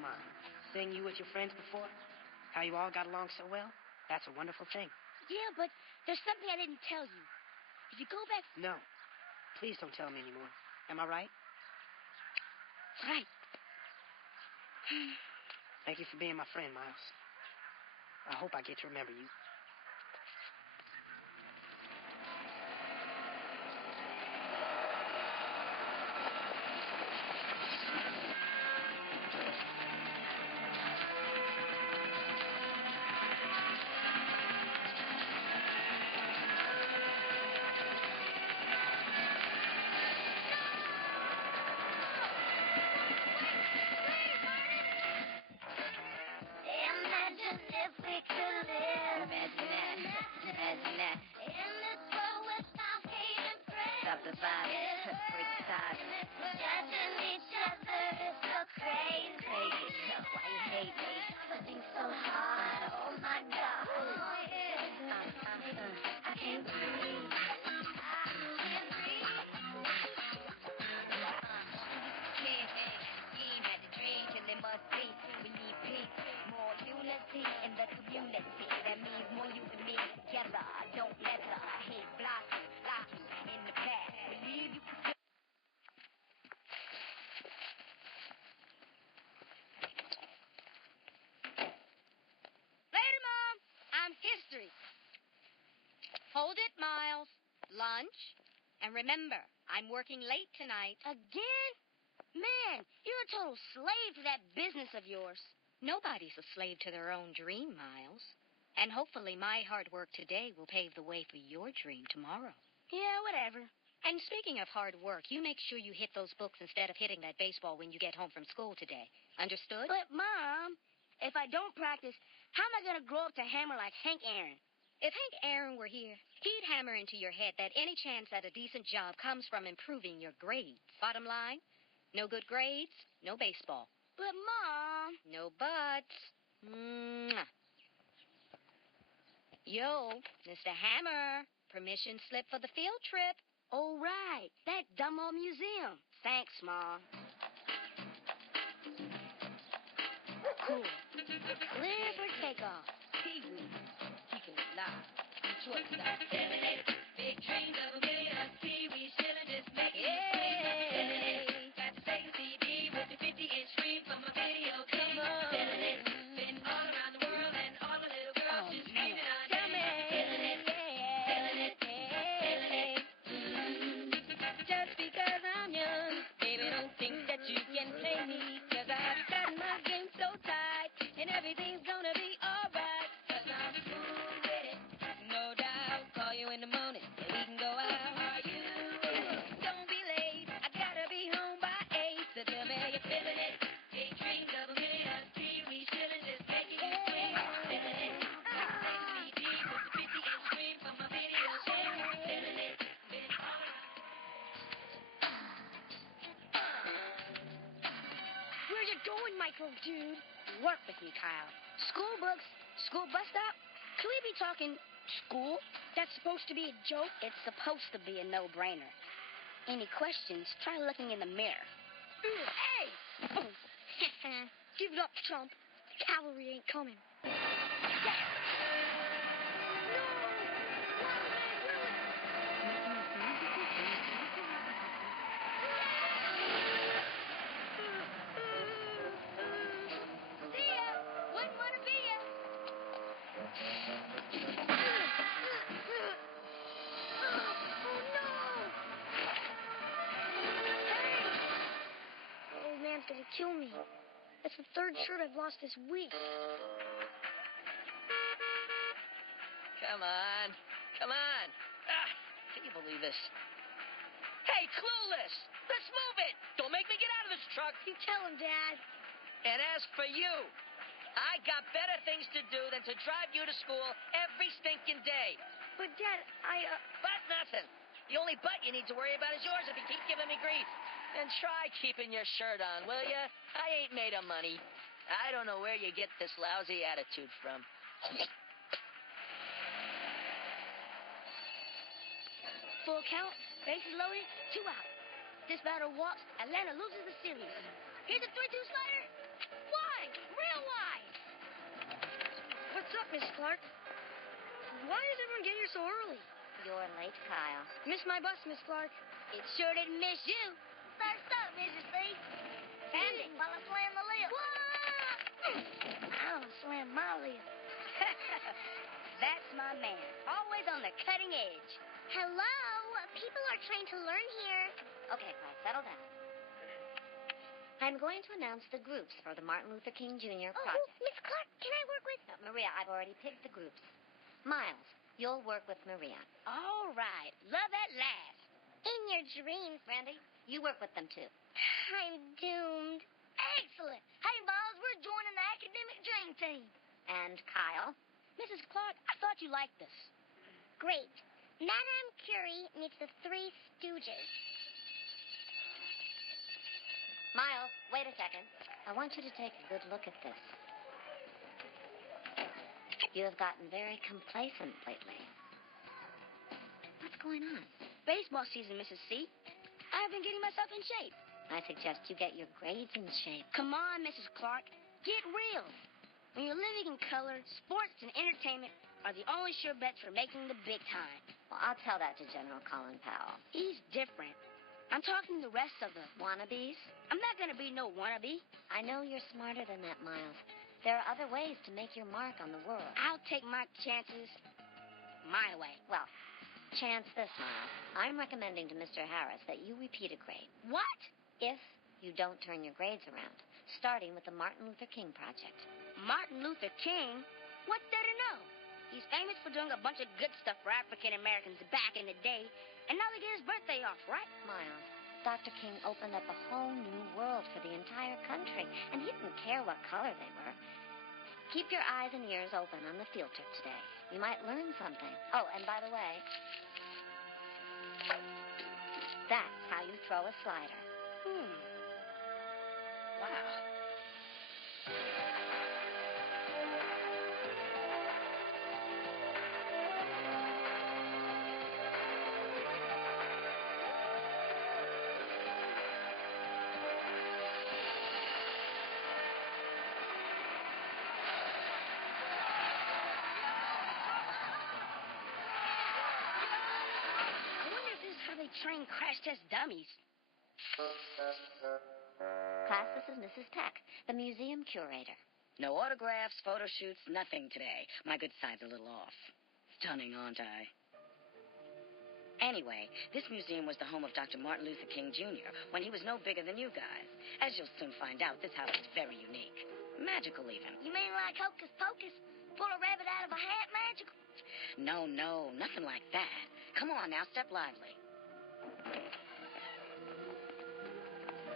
come on. Seeing you with your friends before, how you all got along so well, that's a wonderful thing. Yeah, but there's something I didn't tell you. If you go back... No. Please don't tell me anymore. Am I right? Right. Thank you for being my friend, Miles. I hope I get to remember you. Stop the violence, break the silence. Judging each other is so crazy. Why you hate me? Putting so hard, oh my God. I can't breathe. Had the dream till it must be. We need peace, more unity in the community. That means more you and me together. Don't let the hate block you in the past. Believe you. Later, Mom. I'm history. Hold it, Miles. Lunch. And remember, I'm working late tonight. Again? Man, you're a total slave to that business of yours. Nobody's a slave to their own dream, Miles. And hopefully my hard work today will pave the way for your dream tomorrow. Yeah, whatever. And speaking of hard work, you make sure you hit those books instead of hitting that baseball when you get home from school today. Understood? But, Mom, if I don't practice, how am I going to grow up to hammer like Hank Aaron? If Hank Aaron were here, he'd hammer into your head that any chance at a decent job comes from improving your grades. Bottom line, no good grades, no baseball. But, Mom... No buts. Mwah. Yo, Mr. Hammer, permission slip for the field trip. Oh, right. That dumb old museum. Thanks, Mom. Cool. Clear for takeoff. Pee-wee. He can fly. Detroit style. Big dreams of a million. Us Pee-wee chillin' just making it. Got to take a CD with the 50-inch screen from a video game. Been all around the world and all the little girls just screaming on it. Just because I'm young, baby, don't think that you can play me. 'Cause I've got my game so tight, and everything's gonna be alright. 'Cause I'm cool with it, no doubt. Call you in the morning, and we can go out. Are you? Don't be late, I gotta be home by 8. So tell me you're feeling it. Big dreams of a million. Us Pee-wee chillin' just making you swing. Feeling it. Got to take a CD with the 50-inch screen from a video game. Feeling it. Been all around. Where you going, Michael, dude? Work with me, Kyle. School books, school bus stop. Should we be talking school? That's supposed to be a joke? It's supposed to be a no-brainer. Any questions, try looking in the mirror. Hey! Give it up, chump. The cavalry ain't coming. See ya! Wouldn't want to be ya. Oh, no! Hey! Old man's gonna kill me. That's the third shirt I've lost this week. Come on. Come on. Can you believe this? Hey, Clueless! Let's move it! Don't make me get out of this truck! You tell him, Dad. And as for you, I got better things to do than to drive you to school every stinking day. But, Dad, But nothing. The only butt you need to worry about is yours if you keep giving me grief. And try keeping your shirt on, will ya? I ain't made of money. I don't know where you get this lousy attitude from. full count, bases loaded, 2 out. This batter walks, Atlanta loses the series. Here's a 3-2 slider. Why? Real why? What's up, Miss Clark? Why does everyone get here so early? You're late, Kyle. Missed my bus, Miss Clark. It sure didn't miss you. First up, Mrs. C. Sandy. While I slam the lip. I don't slam my lip. That's my man. Always on the cutting edge. Hello. People are trying to learn here. Okay, Clyde, settle down. I'm going to announce the groups for the Martin Luther King Jr. project. Miss Clark, can I work with... Maria, I've already picked the groups. Miles, you'll work with Maria. All right. Love at last. In your dreams. Randy, you work with them too. I'm doomed. Excellent. Hey, Miles, we're joining the academic dream team. And Kyle? Mrs. Clark, I thought you liked this. Great. Madame Curie meets the Three Stooges. Miles, wait a second. I want you to take a good look at this. You have gotten very complacent lately. What's going on? Baseball season, Mrs. C. I've been getting myself in shape. I suggest you get your grades in shape. Come on, Mrs. Clark. Get real. When you're living in color, sports and entertainment are the only sure bets for making the big time. Well, I'll tell that to General Colin Powell. He's different. I'm talking to the rest of the... Wannabes? I'm not going to be no wannabe. I know you're smarter than that, Miles. There are other ways to make your mark on the world. I'll take my chances my way. Well, chance this, Miles. I'm recommending to Mr. Harris that you repeat a grade. What? If you don't turn your grades around, starting with the Martin Luther King Project. Martin Luther King? What's there to know? He's famous for doing a bunch of good stuff for African Americans back in the day, and now they get his birthday off, right? Miles, Dr. King opened up a whole new world for the entire country, and he didn't care what color they were. Keep your eyes and ears open on the field trip today. You might learn something. Oh, and by the way, that's how you throw a slider. Wow. Train crash test dummies. Class, this is Mrs. Peck, the museum curator. No autographs, photo shoots, nothing today. My good side's a little off. Stunning, aren't I? Anyway, this museum was the home of Dr. Martin Luther King Jr. when he was no bigger than you guys. As you'll soon find out, this house is very unique. Magical, even. You mean like Hocus Pocus? Pull a rabbit out of a hat magical? No, nothing like that. Come on now, step lively.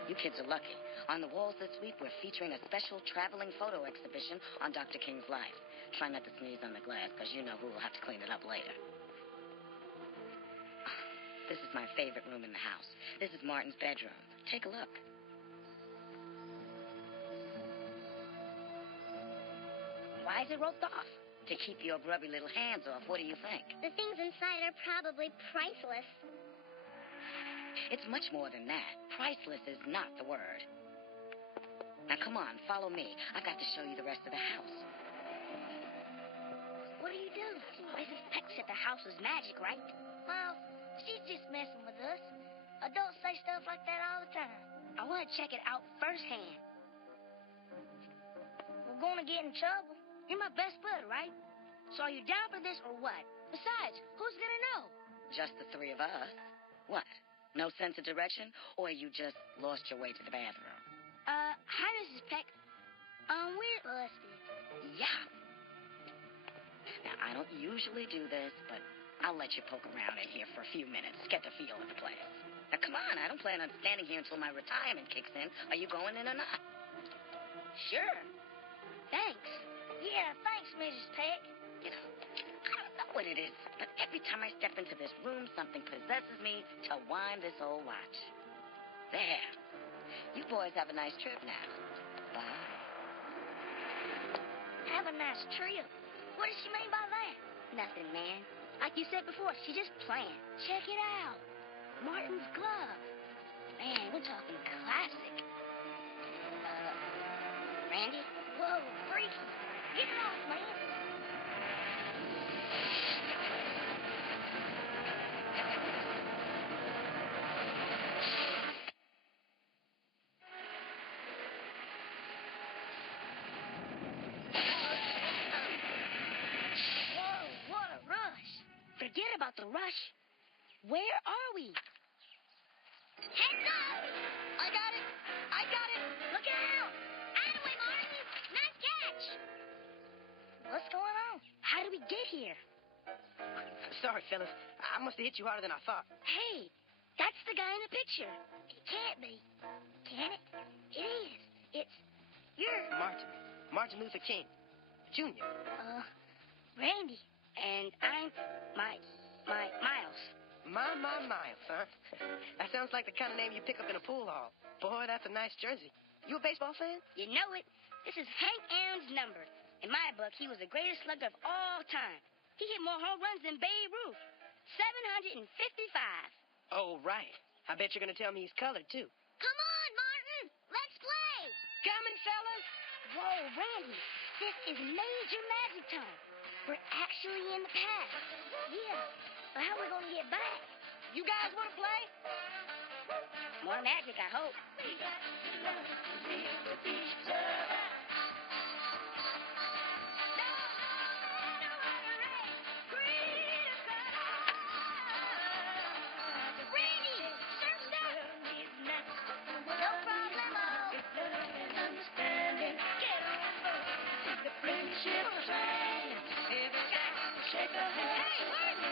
You kids are lucky. On the walls this week, we're featuring a special traveling photo exhibition on Dr. King's life. Try not to sneeze on the glass, because you know who will have to clean it up later. This is my favorite room in the house. This is Martin's bedroom. Take a look. Why is it roped off? To keep your grubby little hands off. What do you think? The things inside are probably priceless. It's much more than that. Priceless is not the word. Now, come on, follow me. I've got to show you the rest of the house. What do you do? Mrs. Peck said the house was magic, right? Well, she's just messing with us. Adults say stuff like that all the time. I want to check it out firsthand. We're going to get in trouble. You're my best bud, right? So are you down for this or what? Besides, who's gonna know? Just the three of us. What? No sense of direction? Or you just lost your way to the bathroom? Hi, Mrs. Peck. We're busted. Yeah. Now, I don't usually do this, but I'll let you poke around in here for a few minutes, get the feel of the place. Now, come on. I don't plan on standing here until my retirement kicks in. Are you going in or not? Sure. Thanks. Yeah, thanks, Mrs. Peck. You know, I don't know what it is, but every time I step into this room, something possesses me to wind this old watch. There. You boys have a nice trip now. Bye. Have a nice trip. What does she mean by that? Nothing, man. Like you said before, she just playing. Check it out. Martin's glove. Man, we're talking classic. Randy. Whoa, freaky. Get it off, man. Whoa, what a rush. Forget about the rush. Where are we? Heads up! I got it! I got it! Look out! Out of the way, Martin! Nice catch! What's going on? How did we get here? Sorry, fellas. I must have hit you harder than I thought. Hey, that's the guy in the picture. It can't be. Can it? It is. You're, Martin Luther King, Jr. Randy. And I'm Miles. Miles, huh? That sounds like the kind of name you pick up in a pool hall. Boy, that's a nice jersey. You a baseball fan? You know it. This is Hank Aaron's number. In my book, he was the greatest slugger of all time. He hit more home runs than Babe Ruth. 755. Oh, right. I bet you're going to tell me he's colored, too. Come on, Martin. Let's play. Coming, fellas. Whoa, Randy. This is major magic time. We're actually in the past. Yeah. But how are we going to get back? You guys want to play? More magic, I hope. Randy, surf's up. No problemo. Hey, Martin.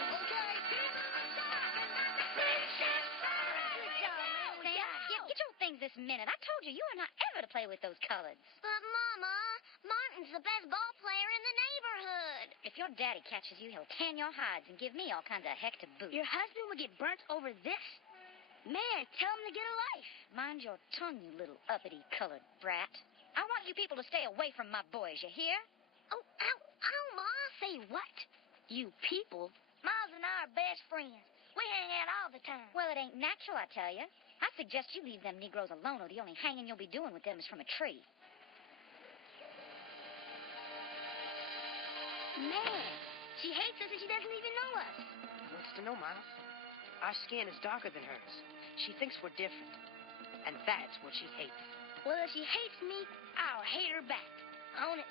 Get your things this minute. I told you are not ever to play with those colors. But, Mama, Martin's the best ball player in the neighborhood. If your daddy catches you, he'll tan your hides and give me all kinds of heck to boot. Your husband would get burnt over this? Man, tell him to get a life. Mind your tongue, you little uppity colored brat. I want you people to stay away from my boys, you hear? Oh, ow, Ma. Say what? You people? Miles and I are best friends. We hang out all the time. Well, it ain't natural, I tell you. I suggest you leave them Negroes alone, or the only hanging you'll be doing with them is from a tree. Man, she hates us and she doesn't even know us. Wants to know, Miles? Our skin is darker than hers. She thinks we're different. And that's what she hates. Well, if she hates me, I'll hate her back. Own it.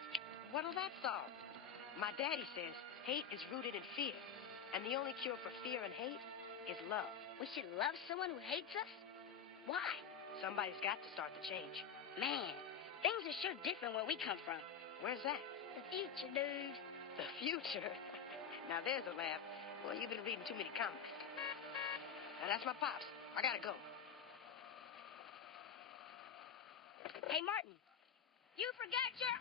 What'll that solve? My daddy says hate is rooted in fear. And the only cure for fear and hate is love. We should love someone who hates us? Why? Somebody's got to start the change. Man, things are sure different where we come from. Where's that? The future, dude. The future? Now there's a laugh. Well, you've been reading too many comics. Now that's my pops. I gotta go. Hey, Martin, you forgot your...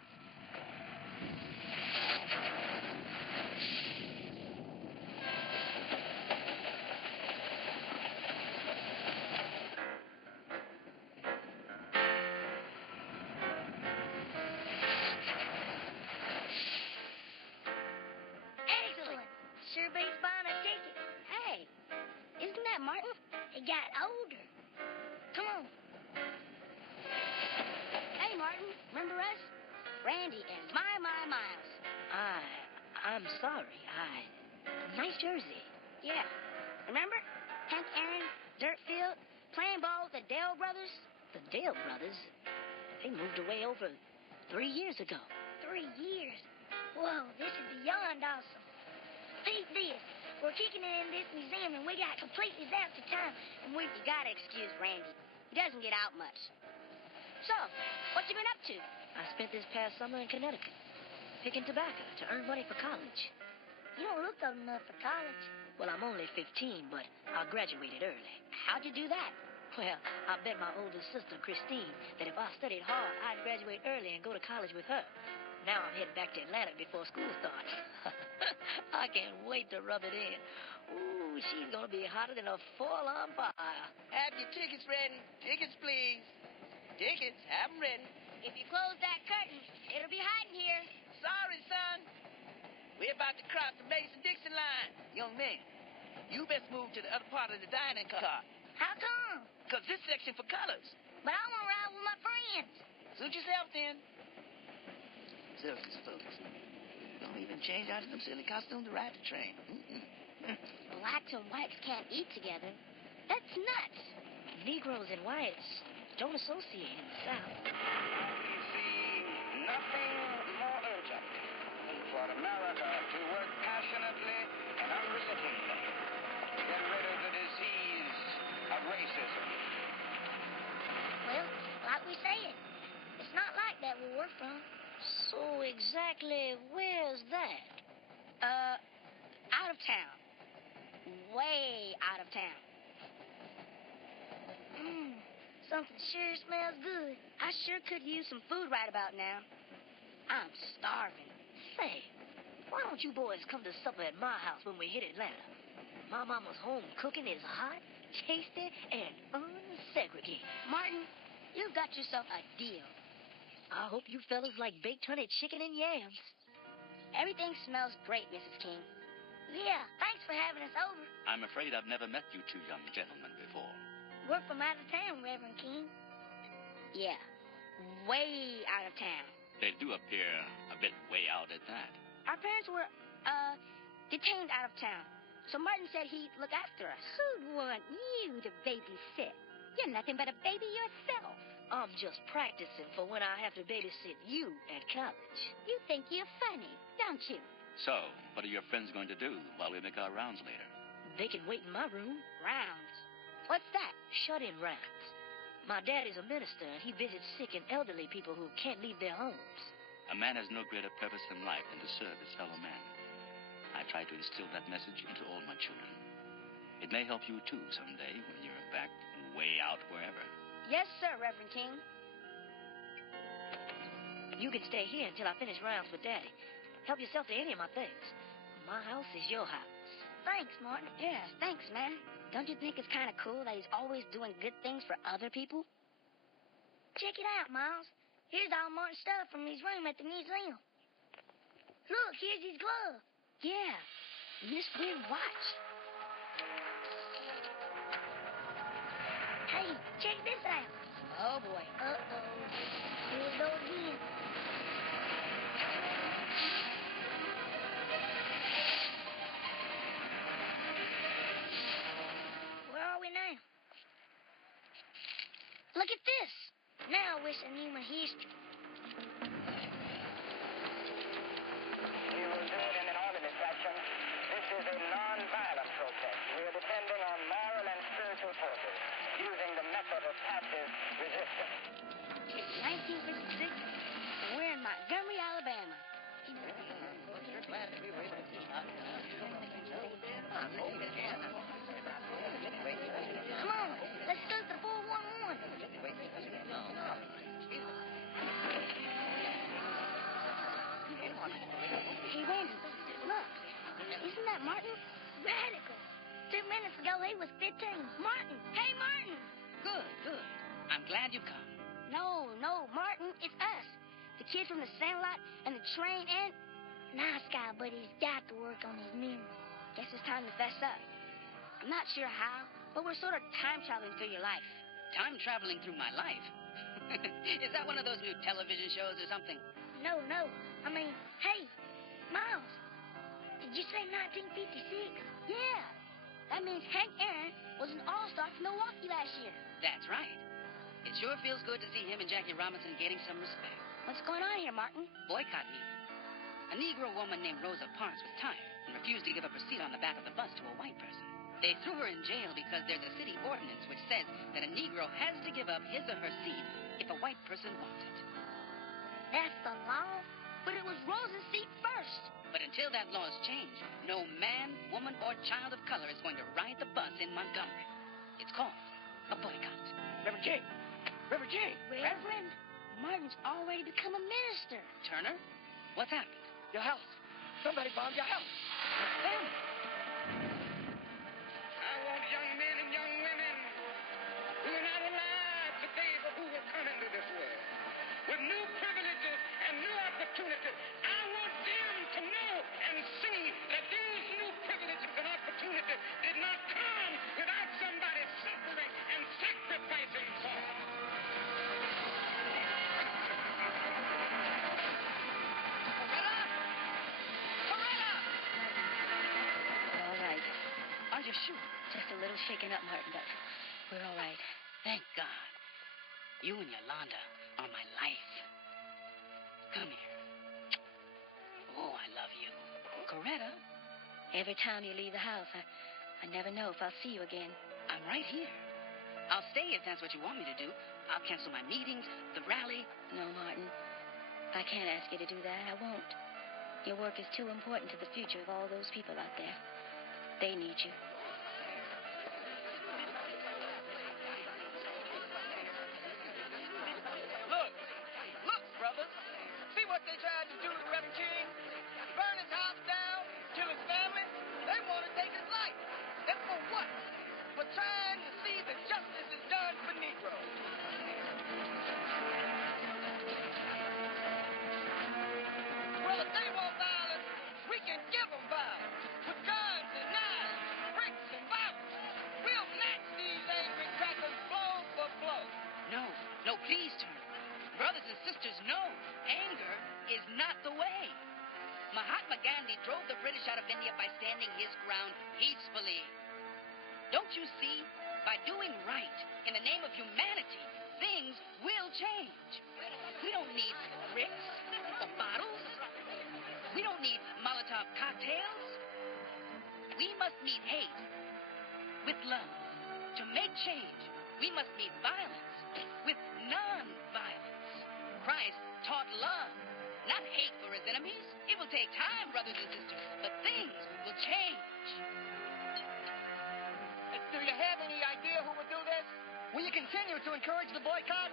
Excellent. Sure beats buying a ticket. Hey, isn't that Martin? He got older. Come on. Hey, Martin, remember us? Randy and Miles. I'm sorry. Nice jersey. Yeah. Remember? Hank Aaron, Dirtfield, playing ball with the Dale brothers? The Dale brothers, they moved away over 3 years ago. 3 years. Whoa, this is beyond awesome. Peep this. We're kicking it in this museum, and we got complete disaster time. And You gotta excuse Randy. He doesn't get out much. So, what you been up to? I spent this past summer in Connecticut, picking tobacco to earn money for college. You don't look old enough for college. Well, I'm only 15, but I graduated early. How'd you do that? Well, I bet my older sister, Christine, that if I studied hard, I'd graduate early and go to college with her. Now I'm heading back to Atlanta before school starts. I can't wait to rub it in. Ooh, she's going to be hotter than a 4-alarm fire. Have your tickets ready. Tickets, please. Tickets, have them ready. If you close that curtain, it'll be hot in here. Sorry, son. We're about to cross the Mason-Dixon line. Young man, you best move to the other part of the dining car. How come? Because this section for colors. But I want to ride with my friends. Suit yourself, then. circus folks. Don't even change out of them silly costumes to ride the train. Blacks and whites can't eat together. That's nuts. Negroes and whites don't associate in the South. We see nothing more urgent for America to work passionately and unremittingly to get rid of the disease of racism. Well, like we said, it's not like that where we're from. So exactly where's that? Out of town. Way out of town. Something sure smells good. I sure could use some food right about now. I'm starving. Say, why don't you boys come to supper at my house when we hit Atlanta? My mama's home cooking is hot, tasty, and unsegregated. Martin, you've got yourself a deal. I hope you fellas like baked honey chicken and yams. Everything smells great, Mrs. King. Yeah, thanks for having us over. I'm afraid I've never met you two young gentlemen before. We're from out of town, Reverend King. Yeah, way out of town. They do appear a bit way out at that. Our parents were, detained out of town. So Martin said he'd look after us. Who'd want you to babysit? You're nothing but a baby yourself. I'm just practicing for when I have to babysit you at college. You think you're funny, don't you? So, what are your friends going to do while we make our rounds later? They can wait in my room. Rounds. What's that? Shut-in rounds. My dad is a minister, and he visits sick and elderly people who can't leave their homes. A man has no greater purpose in life than to serve his fellow man. I try to instill that message into all my children. It may help you, too, someday when you're back way out wherever. Yes, sir, Reverend King. You can stay here until I finish rounds with Daddy. Help yourself to any of my things. My house is your house. Thanks, Martin. Yeah, thanks, man. Don't you think it's kind of cool that he's always doing good things for other people? Check it out, Miles. Here's all Martin's stuff from his room at the museum. Look, here's his glove. Yeah, and this weird watch. Hey, check this out. Oh, boy. Uh-oh. Here we go again. Where are we now? Look at this. Now I wish I knew my history. We will do it in an orderly fashion. This is a non-violent protest. We are depending on moral and spiritual forces, using the method of passive resistance. It's 1956, and we're in Montgomery, Alabama. Come on, let's go to the 411. Hey, Randy, look. Isn't that Martin? Radical. 2 minutes ago, he was 15. Martin. Hey, Martin. Good, good. I'm glad you come. No, Martin, it's us. The kid from the Sandlot and the train and... Nice guy, but he's got to work on his memory. Guess it's time to fess up. I'm not sure how, but we're sort of time traveling through your life. Time traveling through my life. Is that one of those new television shows or something? No. I mean, hey, Miles, did you say 1956? Yeah. That means Hank Aaron was an all-star for Milwaukee last year. That's right. It sure feels good to see him and Jackie Robinson getting some respect. What's going on here, Martin? Boycott meeting. A Negro woman named Rosa Parks was tired and refused to give up her seat on the back of the bus to a white person. They threw her in jail because there's a city ordinance which says that a Negro has to give up his or her seat if a white person wants it. That's the law? But it was Rosa's seat first. But until that law is changed, no man, woman, or child of color is going to ride the bus in Montgomery. It's called a boycott. Reverend King! Reverend King! Reverend? Martin's already become a minister. Turner, what's happened? Your house. Somebody bombed your house. Family. I want young men and young women who are not alive today, but who will come into this world with new privileges and new opportunities. I want them to know and see that these new privileges and opportunities did not come without somebody suffering and sacrificing for them. your shoe? Just a little shaken up, Martin, but we're all right. Thank God. You and Yolanda are my life. Come here. Oh, I love you. Coretta, Every time you leave the house, I never know if I'll see you again. I'm right here. I'll stay if that's what you want me to do. I'll cancel my meetings, the rally. No, Martin. I can't ask you to do that. I won't. Your work is too important to the future of all those people out there. They need you. Look, brothers. See what they tried to do to Reverend King? Burn his house down, kill his family. They want to take his life. And for what? For trying to see that justice is done for Negroes. Well, if they want violence, we can give them violence. With guns and knives, bricks and bottles. We'll match these angry crackers blow for blow. No, please, Turner. Brothers and sisters, no. Anger is not the way. Mahatma Gandhi drove the British out of India by standing his ground peacefully. Don't you see? By doing right in the name of humanity, things will change. We don't need bricks or bottles. We don't need Molotov cocktails. We must meet hate with love. To make change, we must meet violence with non-violence. Christ taught love, not hate for his enemies. It will take time, brothers and sisters, but things will change. Do you have any idea who would do this? Will you continue to encourage the boycott?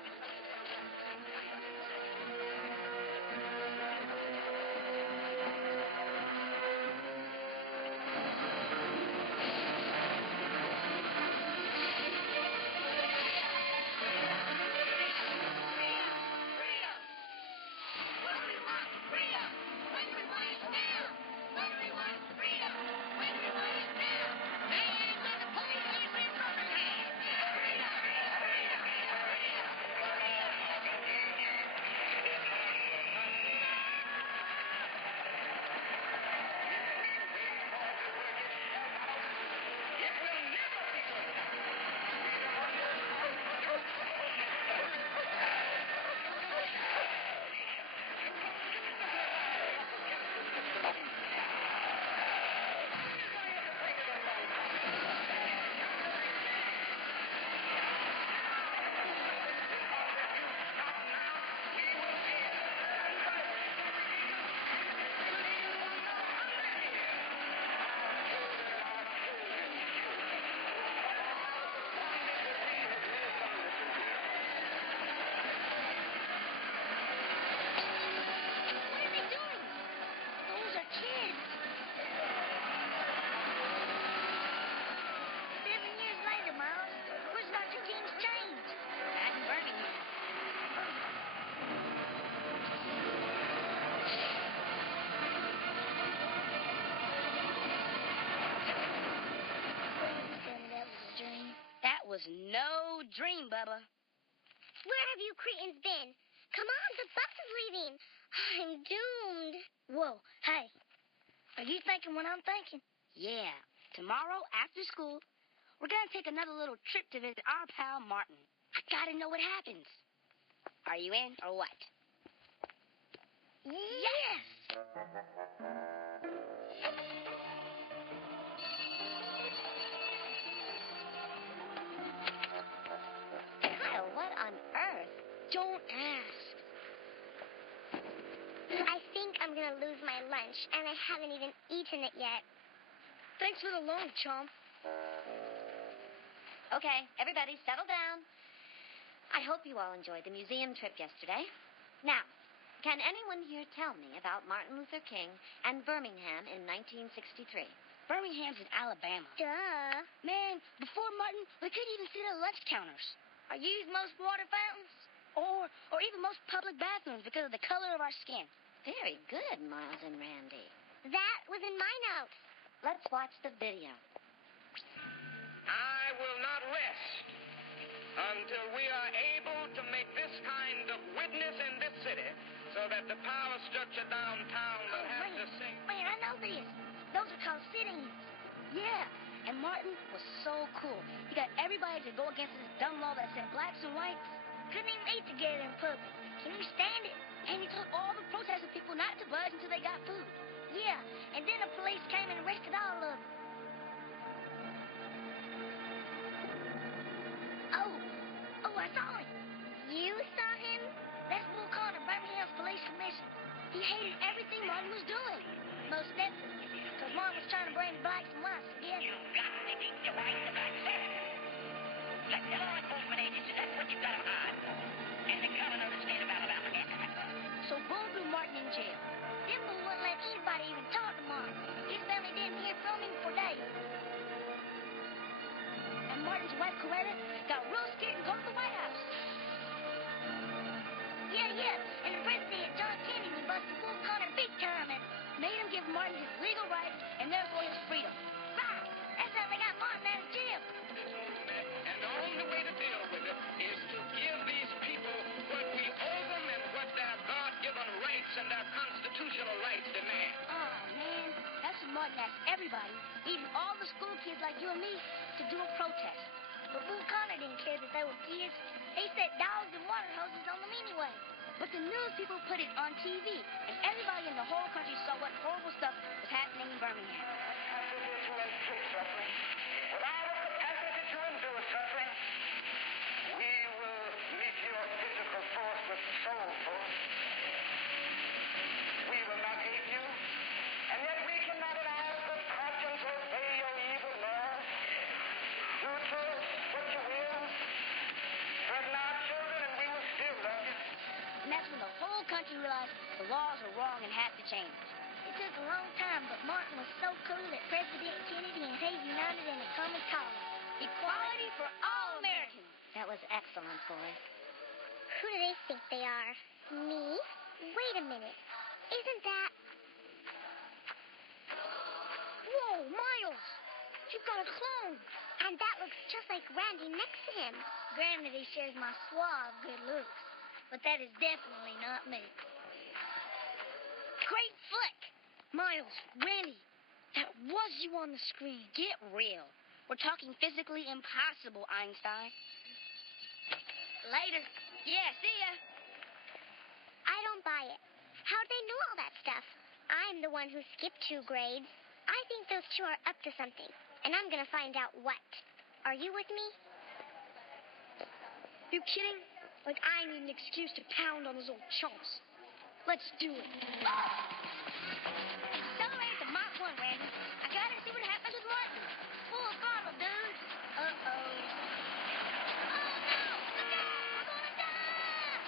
Was no dream, Bubba. Where have you Cretans been? Come on, the bus is leaving. I'm doomed. Whoa, hey. Are you thinking what I'm thinking? Yeah. Tomorrow, after school, we're going to take another little trip to visit our pal Martin. I got to know what happens. Are you in or what? Yes! What on earth? Don't ask. I think I'm going to lose my lunch, and I haven't even eaten it yet. Thanks for the loan, chum. Okay, everybody settle down. I hope you all enjoyed the museum trip yesterday. Now, can anyone here tell me about Martin Luther King and Birmingham in 1963? Birmingham's in Alabama. Duh. Man, before Martin, we couldn't even see the lunch counters. Or use most water fountains. Or even most public bathrooms because of the color of our skin. Very good, Miles and Randy. That was in my notes. Let's watch the video. I will not rest until we are able to make this kind of witness in this city so that the power structure downtown will have to sink. Man, I know this. Those are called sit-ins. Yeah, and Martin cool. He got everybody to go against this dumb law that said blacks and whites couldn't even eat together in public. Can you stand it? And he told all the protesting people not to budge until they got food. Yeah, and then the police came and arrested all of them. Oh, I saw him. You saw him? That's Bull Connor, Birmingham's police commissioner. He hated everything Martin was doing. Most definitely, because Martin was trying to bring the blacks and whites together. You've got to keep the whites and blacks separate. Let the law enforcement agencies, that's what you've got to hide. And the governor of the state of Alabama can't connect us. So Bull threw Martin in jail. Then Bull wouldn't let anybody even talk to Martin. His family didn't hear from him for days. And Martin's wife, Coretta, got real scared and called the White House. Yeah. And the president, John Kennedy, busted Bull Connor big time and made him give Martin his legal rights and therefore his freedom. right. That's how they got Martin out of jail. And the only way to deal with it is to give these people what we owe them and what their God-given rights and their constitutional rights demand. Oh, man. That's what Martin asked everybody, even all the school kids like you and me, to do a protest. But Bull Connor didn't care that they were kids. They set dogs and water hoses on them anyway. But the news people put it on TV, and everybody in the whole country saw what horrible stuff was happening in Birmingham. Capacity to inflict suffering. Without a capacity to endure suffering, we will meet your physical force with soul force. We will not hate you, and yet we cannot in our good conscience obey your evil laws. Do to us what you will. Threaten our children, and we will still love you. And that's when the whole country realized the laws were wrong and had to change. It took a long time, but Martin was so cool that President Kennedy and he united in a common cause. Equality for all Americans. That was excellent, boys. Who do they think they are? Me? Wait a minute. Isn't that... Whoa, Miles! You've got a clone. And that looks just like Randy next to him. Granted, he shares my suave good looks, but that is definitely not me. Great flick! Miles, Randy, that was you on the screen. Get real. We're talking physically impossible, Einstein. Later. Yeah, see ya. I don't buy it. How'd they know all that stuff? I'm the one who skipped 2 grades. I think those two are up to something, and I'm gonna find out what. Are you with me? You kidding? Like I need an excuse to pound on those old chumps. Let's do it. Accelerate to Mach 1, Randy. I gotta see what happens with Martin. Full throttle, dude. Uh-oh. Oh, no! Look out! We're gonna die!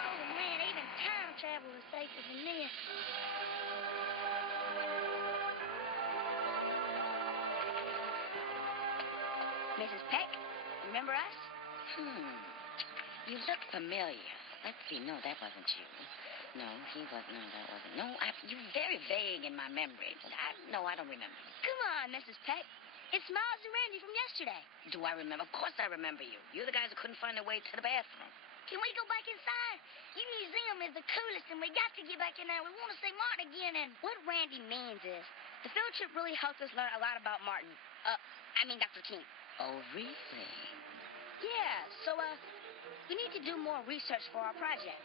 Oh, man, even time travel is safer than this. Mrs. Peck, remember us? You look familiar. Let's see. No, that wasn't you. No, he wasn't. No, that wasn't. No, you're very vague in my memory. No, I don't remember. Come on, Mrs. Peck. It's Miles and Randy from yesterday. Do I remember? Of course I remember you. You're the guys who couldn't find their way to the bathroom. Can we go back inside? Your museum is the coolest, and we got to get back in there. We want to see Martin again. And what Randy means is the field trip really helped us learn a lot about Martin. Dr. King. Oh, really? Yeah, so, we need to do more research for our project.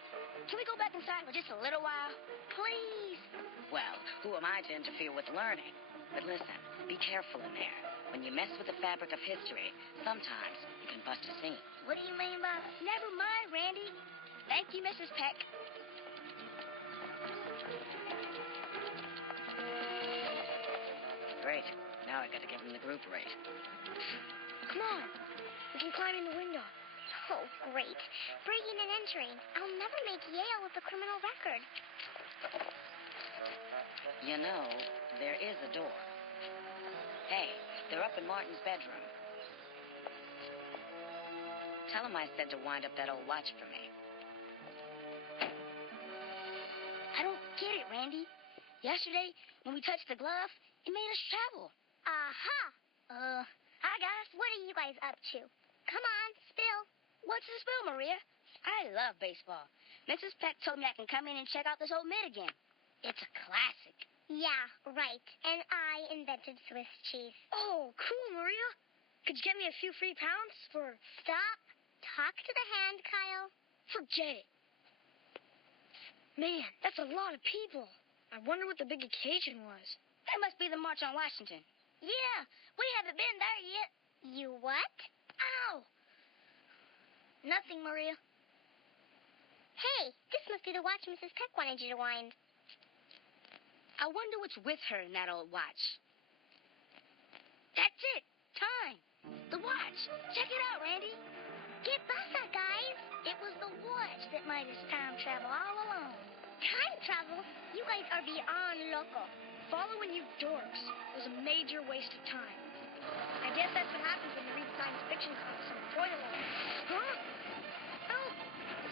Can we go back inside for just a little while? Please? Well, who am I to interfere with learning? But listen, be careful in there. When you mess with the fabric of history, sometimes you can bust a seam. What do you mean by... Never mind, Randy. Thank you, Mrs. Peck. Great. Now I got to give him the group rate. Come on. We can climb in the window. Oh, great. Breaking and entering. I'll never make Yale with a criminal record. You know, there is a door. Hey, they're up in Martin's bedroom. Tell him I said to wind up that old watch for me. I don't get it, Randy. Yesterday, when we touched the glove, it made us travel. Aha! Hi, guys. What are you guys up to? Come on, spill. What's the spill, Maria? I love baseball. Mrs. Peck told me I can come in and check out this old mitt again. It's a classic. Yeah, right. And I invented Swiss cheese. Oh, cool, Maria. Could you get me a few free pounds for... Stop. Talk to the hand, Kyle. Forget it. Man, that's a lot of people. I wonder what the big occasion was. That must be the March on Washington. Yeah, we haven't been there yet. You what? Ow! Nothing, Maria. Hey, this must be the watch Mrs. Peck wanted you to wind. I wonder what's with her in that old watch. That's it. Time. The watch. Check it out, Randy. Get Bussa, guys. It was the watch that made us time travel all along. Time travel? You guys are beyond loco. Following you dorks was a major waste of time. I guess that's what happens when you read science fiction comics on the toilet roll. Huh? Help!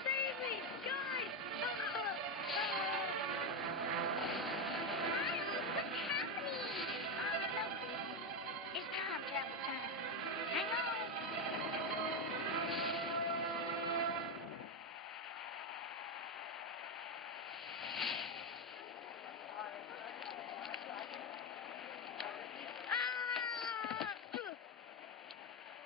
Save me! Guys! What's happening? No. It's time travel time. Hang on.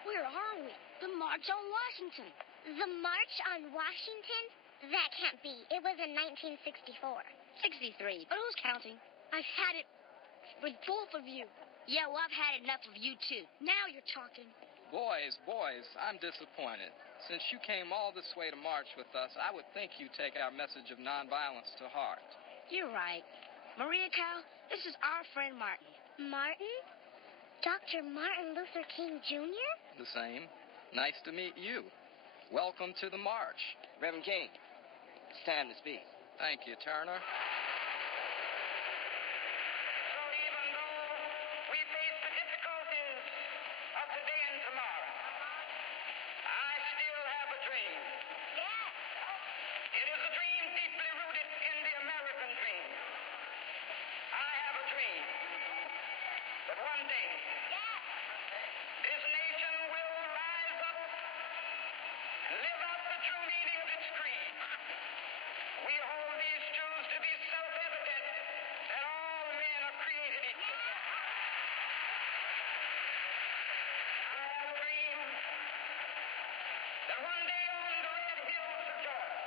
Where are we? The March on Washington. The March on Washington? That can't be. It was in 1964. 63. But who's counting? I've had it with both of you. Yeah, well, I've had enough of you, too. Now you're talking. Boys, I'm disappointed. Since you came all this way to march with us, I would think you'd take our message of nonviolence to heart. You're right. Maria Cal, this is our friend Martin. Martin? Dr. Martin Luther King Jr.? The same. Nice to meet you. Welcome to the march. Reverend King, it's time to speak. Thank you, Turner. So even though we face the difficulties of today and tomorrow, I still have a dream. Yes. It is a dream deeply rooted in the American dream. I have a dream that one day this nation will rise up and live out the true meaning of its creed. We hold these truths to be self-evident that all men are created equal. I have a dream that one day on the red hills of Georgia,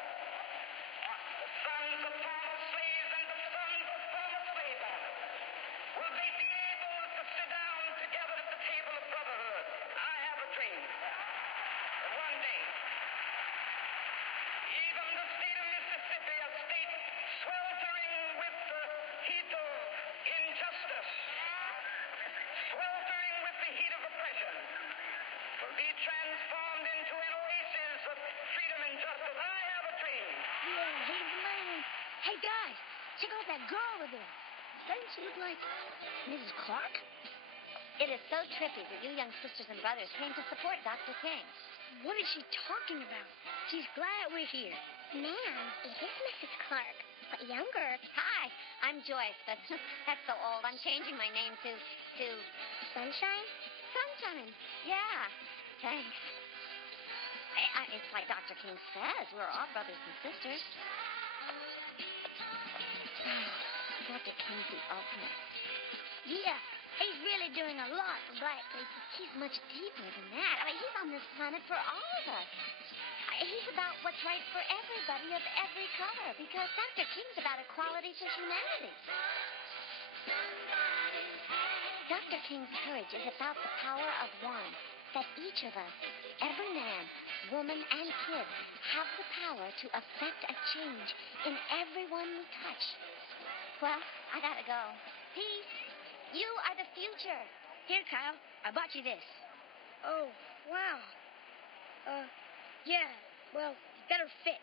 the sons of former slaves and the sons of former slave owners will they be able to sit down together at the table of brotherhood. I have a dream that one day even the state of Mississippi, a state sweltering with the heat of injustice, sweltering with the heat of oppression, will be transformed into an oasis of freedom and justice. I have a dream. Yeah, he's the man. Hey, guys, check out that girl over there. Doesn't she look like Mrs. Clark? It is so trippy that you young sisters and brothers came to support Dr. King. What is she talking about? She's glad we're here. Man, it is Mrs. Clark, but younger. Hi, I'm Joyce, but that's so old. I'm changing my name to Sunshine? Sunshine. Yeah, thanks. It's like Dr. King says. We're all brothers and sisters. Dr. King's the ultimate. Yeah, he's really doing a lot for black people. He's much deeper than that. I mean, he's on this planet for all of us. He's about what's right for everybody of every color, because Dr. King's about equality for humanity. Dr. King's courage is about the power of one, that each of us, every man, woman, and kid, have the power to affect a change in everyone we touch. Well, I gotta go. Peace. You are the future. Here, Kyle, I bought you this. Oh, wow. Yeah, well, it better fit.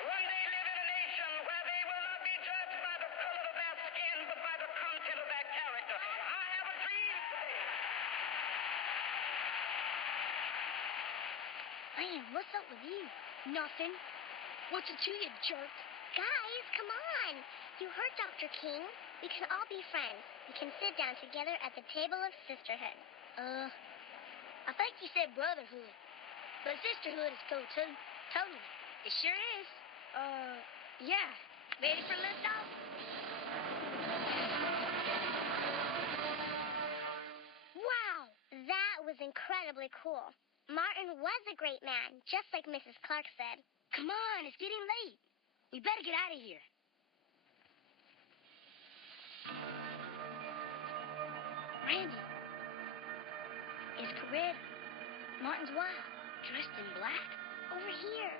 One day live in a nation where they will not be judged by the color of their skin, but by the content of their character. I have a dream today. Man, what's up with you? Nothing. What's it to you, jerk? Guys, come on. You heard Dr. King. We can all be friends. We can sit down together at the table of sisterhood. I think you said brotherhood. But sisterhood is cool, too. Totally. It sure is. Yeah. Ready for liftoff? Wow, that was incredibly cool. Martin was a great man, just like Mrs. Clark said. Come on, it's getting late. We better get out of here. Randy. Is Coretta, Martin's wife, dressed in black? Over here.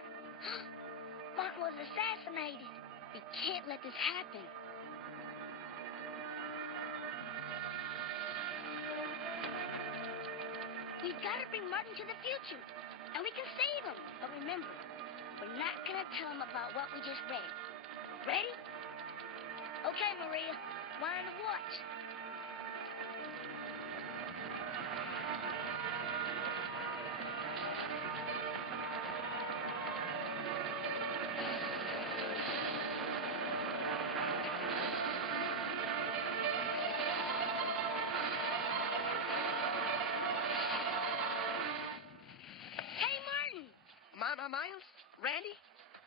Martin was assassinated. We can't let this happen. We've got to bring Martin to the future, and we can save him. But remember, we're not going to tell him about what we just read. Ready? Okay, Maria. Wind the watch. Miles? Randy?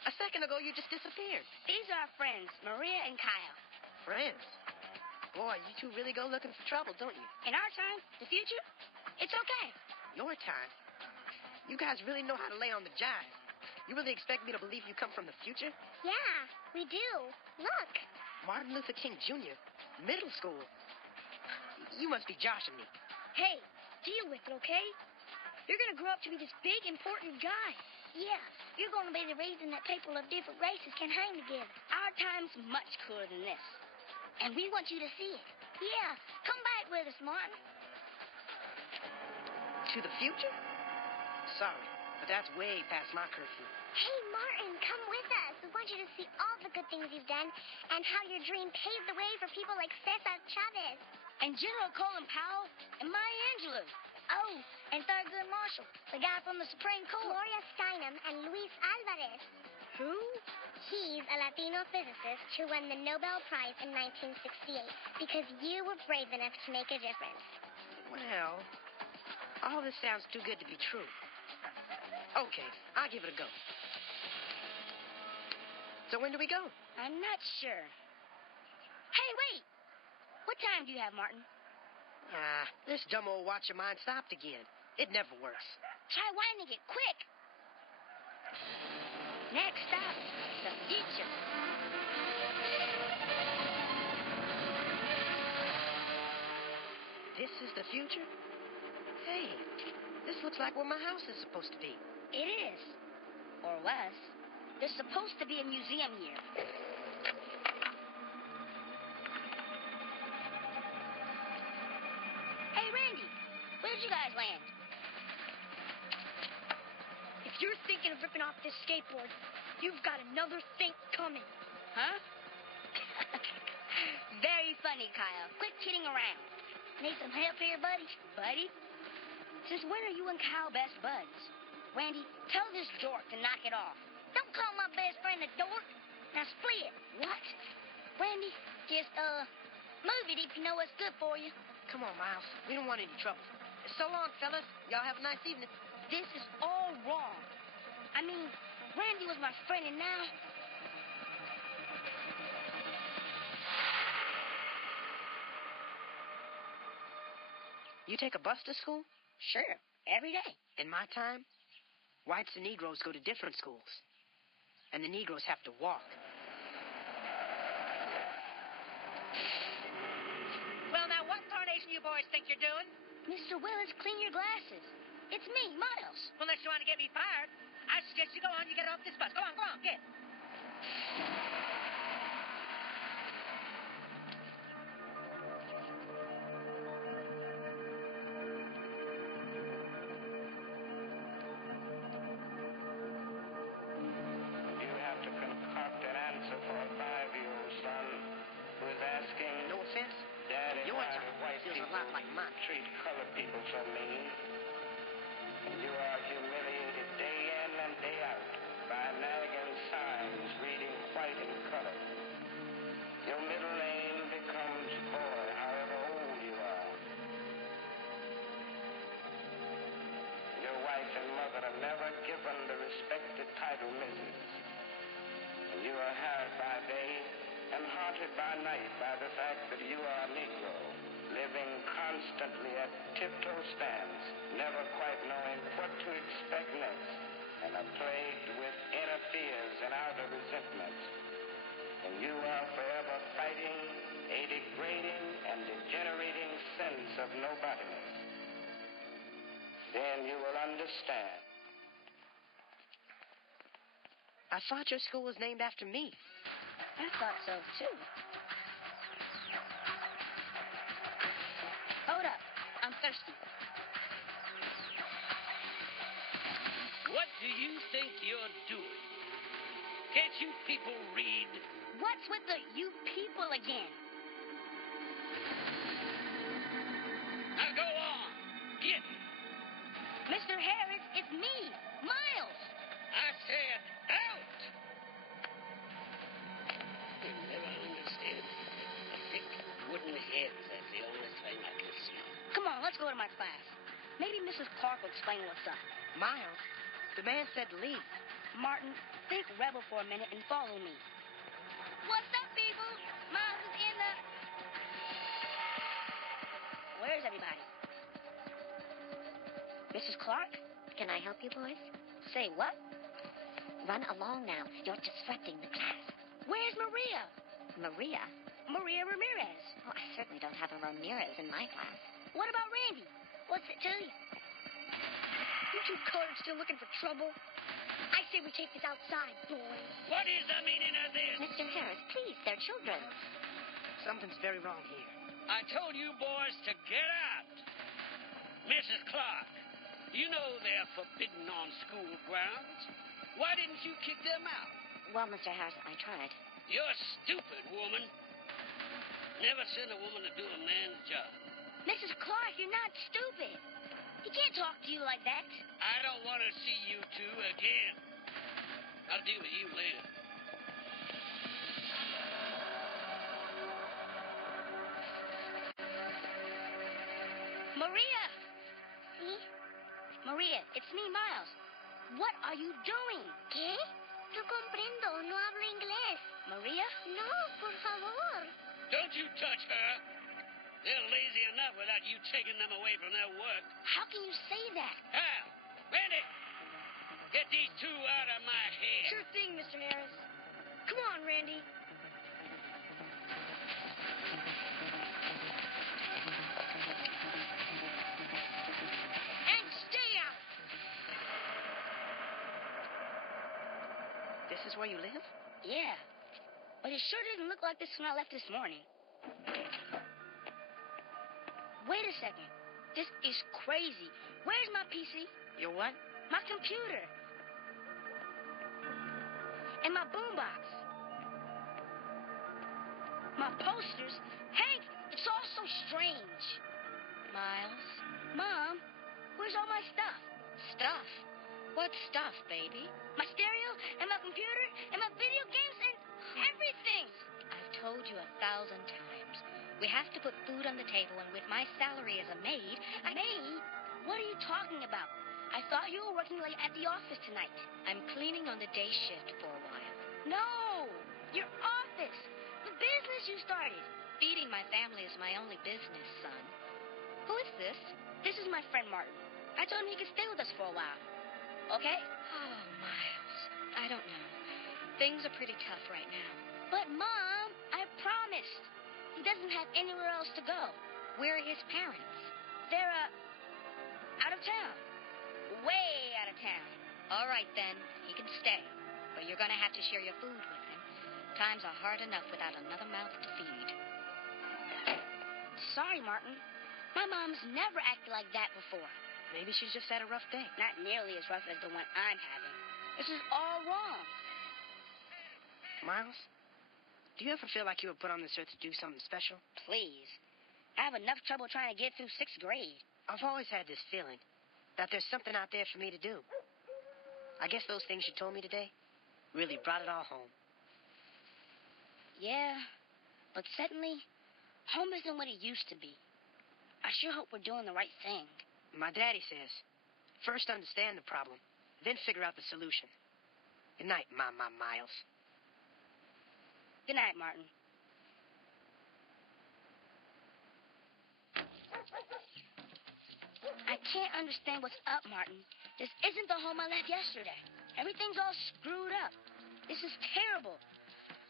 A second ago, you just disappeared. These are our friends, Maria and Kyle. Friends? Boy, you two really go looking for trouble, don't you? In our time, the future, it's okay. Your time? You guys really know how to lay on the jive. You really expect me to believe you come from the future? Yeah, we do. Look. Martin Luther King Jr., middle school. You must be joshing me. Hey, deal with it, okay? You're going to grow up to be this big, important guy. Yeah, you're going to be the reason that people of different races can hang together. Our time's much cooler than this. And we want you to see it. Yeah, come back with us, Martin. To the future? Sorry, but that's way past my curfew. Hey, Martin, come with us. We want you to see all the good things you've done and how your dream paved the way for people like Cesar Chavez. And General Colin Powell and Maya Angelou. Oh, and Thurgood Marshall, the guy from the Supreme Court. Gloria Steinem and Luis Alvarez. Who? He's a Latino physicist who won the Nobel Prize in 1968 because you were brave enough to make a difference. Well, all this sounds too good to be true. Okay, I'll give it a go. So when do we go? I'm not sure. Hey, wait! What time do you have, Martin? This dumb old watch of mine stopped again. It never works. Try winding it, quick! Next stop, the future. This is the future? Hey, this looks like where my house is supposed to be. It is. Or was. There's supposed to be a museum here. Hey, Randy, where'd you guys land? If you're thinking of ripping off this skateboard, you've got another think coming. Huh? Very funny, Kyle. Quit kidding around. Need some help here, buddy? Buddy? Since when are you and Kyle best buds? Randy, tell this dork to knock it off. Don't call my best friend a dork. Now split. What? Randy? Just, move it if you know what's good for you. Come on, Miles. We don't want any trouble. So long, fellas. Y'all have a nice evening. This is all wrong. I mean, Randy was my friend, and now... You take a bus to school? Sure, every day. In my time, whites and Negroes go to different schools. And the Negroes have to walk. Well, now, what tarnation you boys think you're doing? Mr. Willis, clean your glasses. It's me, Miles. Unless you want to get me fired, I suggest you go on, you get off this bus. Go on, get. You have to concoct an answer for a 5-year-old son who is asking, No offense. Daddy, Your why job do white feels a people lot like mine. treat colored people so mean? And you are humiliated day in and day out by nagging signs reading white are never given the respected title Mrs. And you are harried by day and haunted by night by the fact that you are a Negro, living constantly at tiptoe stands, never quite knowing what to expect next, and are plagued with inner fears and outer resentments. And you are forever fighting a degrading and degenerating sense of nobodiness. Then you will understand. I thought your school was named after me. I thought so, too. Hold up. I'm thirsty. What do you think you're doing? Can't you people read? What's with the you people again? Now go on. Get it. Mr. Harris, it's me, Miles. I said out. You'll never understand. The thick wooden heads, that's the only thing I can see. Come on, let's go to my class. Maybe Mrs. Clark will explain what's up. Miles, the man said leave. Martin, think rebel for a minute and follow me. What's up, people? Miles is in the... Where's everybody? Mrs. Clark? Can I help you, boys? Say what? Run along now. You're disrupting the class. Where's Maria? Maria? Maria Ramirez. Oh, I certainly don't have a Ramirez in my class. What about Randy? What's it to you? You two colored still looking for trouble? I say we take this outside, boys. What is the meaning of this? Mr. Harris, please, they're children. Something's very wrong here. I told you boys to get out. Mrs. Clark, you know they're forbidden on school grounds. Why didn't you kick them out? Well, Mr. Harris, I tried. You're stupid, woman. Never send a woman to do a man's job. Mrs. Clark, you're not stupid. He can't talk to you like that. I don't want to see you two again. I'll deal with you later. Maria! ¿Sí? Maria, it's me, Miles. What are you doing? ¿Qué? No comprendo. No hablo inglés. Maria? No, por favor. Don't you touch her. They're lazy enough without you taking them away from their work. How can you say that? Hal, Randy, get these two out of my head. Sure thing, Mr. Harris. Come on, Randy. And stay out. This is where you live? Yeah. But it sure didn't look like this when I left this morning. Wait a second. This is crazy. Where's my PC? Your what? My computer. And my boombox. My posters. Hank, it's all so strange. Miles? Mom, where's all my stuff? Stuff? What stuff, baby? My stereo and my computer and my video games and everything. I've told you 1,000 times. We have to put food on the table, and with my salary as a maid, Maid? What are you talking about? I thought you were working late at the office tonight. I'm cleaning on the day shift for a while. No, your office. The business you started. Feeding my family is my only business, son. Who is this? This is my friend Martin. I told him he could stay with us for a while. Okay? Oh, Miles. I don't know. Things are pretty tough right now. But, Mom, I promised. He doesn't have anywhere else to go. Where are his parents? They're, out of town. Way out of town. All right, then. He can stay. But you're going to have to share your food with him. Times are hard enough without another mouth to feed. Sorry, Martin. My mom's never acted like that before. Maybe she's just had a rough day. Not nearly as rough as the one I'm having. This is all wrong. Miles, do you ever feel like you were put on this earth to do something special? Please. I have enough trouble trying to get through 6th grade. I've always had this feeling that there's something out there for me to do. I guess those things you told me today really brought it all home. Yeah, but suddenly, home isn't what it used to be. I sure hope we're doing the right thing. My daddy says, first understand the problem, then figure out the solution. Good night, Miles. Good night, Martin. I can't understand what's up, Martin. This isn't the home I left yesterday. Everything's all screwed up. This is terrible.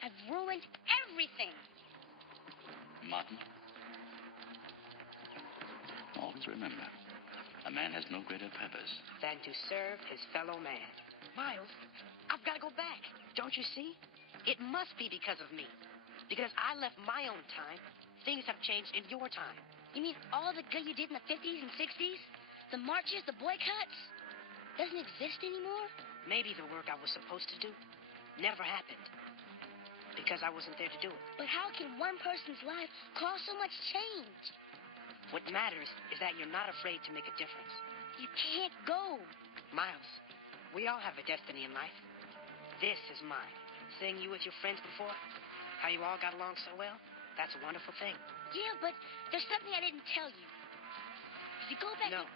I've ruined everything. Martin, always remember, a man has no greater purpose than to serve his fellow man. Miles, I've got to go back. Don't you see? It must be because of me. Because I left my own time, things have changed in your time. You mean all the good you did in the 50s and 60s? The marches, the boycotts? Doesn't exist anymore? Maybe the work I was supposed to do never happened. Because I wasn't there to do it. But how can one person's life cause so much change? What matters is that you're not afraid to make a difference. You can't go. Miles, we all have a destiny in life. This is mine. Seeing you with your friends before, how you all got along so well, that's a wonderful thing. Yeah, but there's something I didn't tell you. If you go back... No.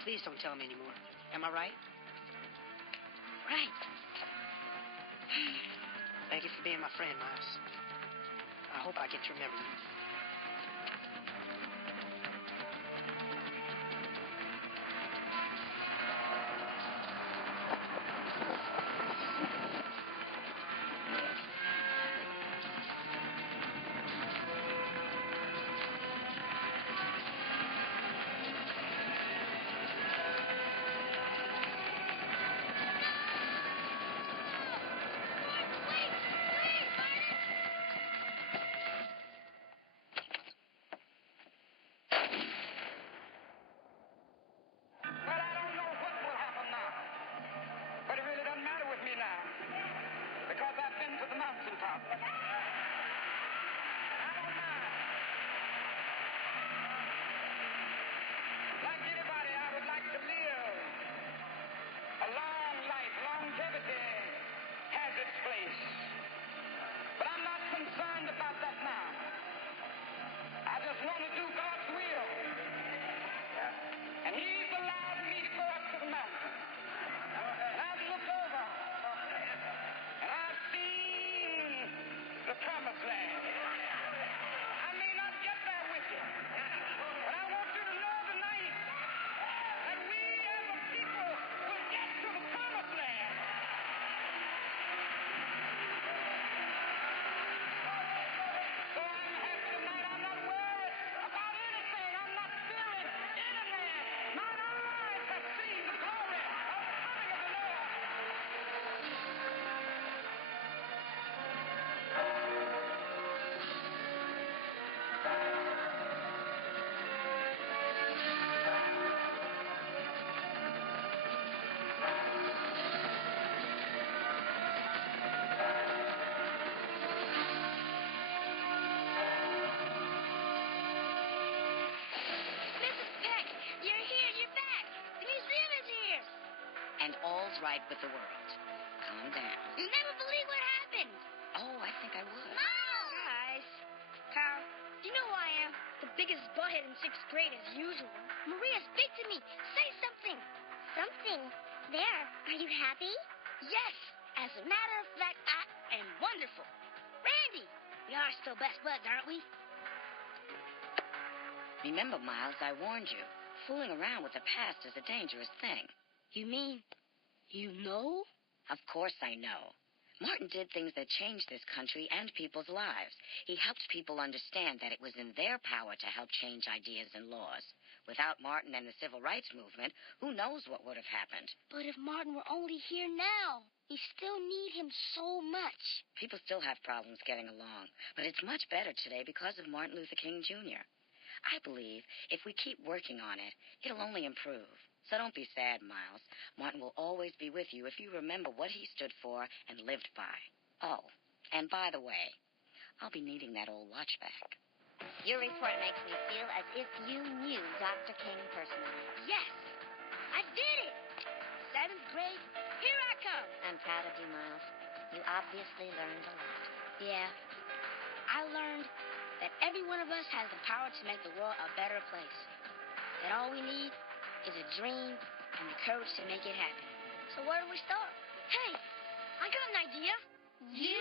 Please don't tell me anymore. Am I right? Right. Thank you for being my friend, Miles. I hope I get to remember you. Because I've been to the mountaintop. I don't mind. Like anybody, I would like to live a long life. Longevity has its place. But I'm not concerned about that now. I just want to do God's will. And He's allowed me to go up to the mountain. And I've looked over. And I've seen the promised land. I may not get there with you, but I want you to know tonight that we as a people will get to the promised land. So I'm happy tonight. I'm not worried about anything. I'm not fearing any man. Mine eyes have seen the glory of the coming of the Lord. Mrs. Peck, you're here. You're back. The museum is here. And all's right with the world. Calm down. You'll never believe what happened. Oh, I think I would. Guys. Kyle, you know who I am? The biggest butthead in 6th grade as usual. Maria, speak to me. Say something. Something. There. Are you happy? Yes. As a matter of fact, I am wonderful. Randy, we are still best buds, aren't we? Remember, Miles, I warned you. Fooling around with the past is a dangerous thing. You mean you know? Of course I know. Martin did things that changed this country and people's lives. He helped people understand that it was in their power to help change ideas and laws. Without Martin and the civil rights movement, who knows what would have happened? But if Martin were only here now, we still need him so much. People still have problems getting along, but it's much better today because of Martin Luther King Jr. I believe if we keep working on it, it'll only improve. So don't be sad, Miles. Martin will always be with you if you remember what he stood for and lived by. Oh, and by the way, I'll be needing that old watch back. Your report makes me feel as if you knew Dr. King personally. Yes, I did it. 7th grade, here I come. I'm proud of you, Miles. You obviously learned a lot. Yeah, I learned that every one of us has the power to make the world a better place. That all we need is a dream and the courage to make it happen. So where do we start? Hey, I got an idea. You?